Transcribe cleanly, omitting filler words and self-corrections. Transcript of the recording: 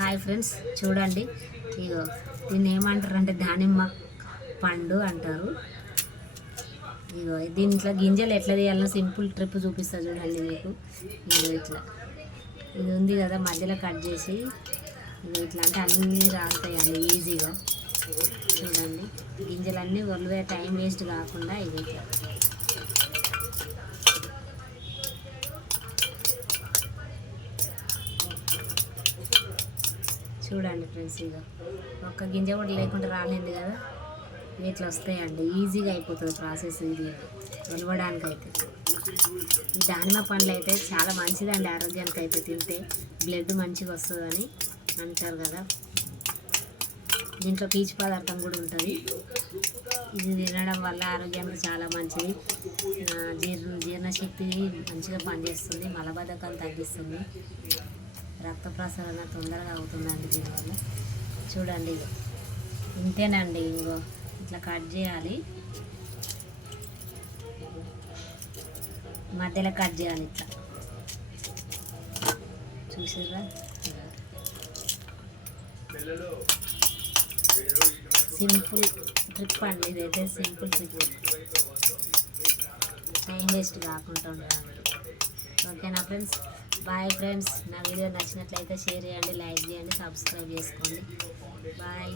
Hi friends, చూడండి. ఇగో దీన్ని ఏమంటారు అంటే దానిమ్మ పండు అంటారు. ఇగో దీంట్లో గింజలు ఎట్లా తీయాలో సింపుల్ ట్రిప్ చూపిస్తా చూడండి మీకు. ఇగో ఇట్లా ఇది ఉంది కదా, మధ్యలో కట్ చేసి ఇగో ఇట్లా అంటే అన్నీ రాలుతాయండి ఈజీగా. చూడండి, గింజలన్నీ ఒలివే టైం వేస్ట్ కాకుండా ఇది ఇట్లా చూడండి ఫ్రెండ్స్. ఇక ఒక్క గింజ కూడా లేకుండా రాలేదు కదా, ఇట్లా వస్తాయండి. ఈజీగా అయిపోతుంది ప్రాసెస్ ఇది ఒలవడానికి అయితే. ఈ దానిమ్మ పండ్లు అయితే చాలా మంచిదండి ఆరోగ్యానికి అయితే. తింటే బ్లడ్ మంచిగా వస్తుందని అంటారు కదా. దీంట్లో పీచు పదార్థం కూడా ఉంటుంది. ఇది తినడం వల్ల ఆరోగ్యానికి చాలా మంచిది. జీర్ణశక్తి మంచిగా పనిచేస్తుంది, మలబద్ధకాలు తగ్గిస్తుంది, రక్త ప్రసరణ తొందరగా అవుతుందండి దీనివల్ల. చూడండి, ఇంతేనండి. ఇంకో ఇట్లా కట్ చేయాలి, మధ్యలో కట్ చేయాలి ఇట్లా. చూసారా, సింపుల్ ట్రిప్ అండి ఇదైతే. సింపుల్ ట్రిప్, టైం వేస్ట్ కాకుండా ఉండడానికి. ఓకేనా ఫ్రెండ్స్? Bye friends. నా వీడియో నచ్చినట్లయితే షేర్ చేయండి, లైక్ చేయండి, సబ్స్క్రైబ్ చేసుకోండి. బాయ్.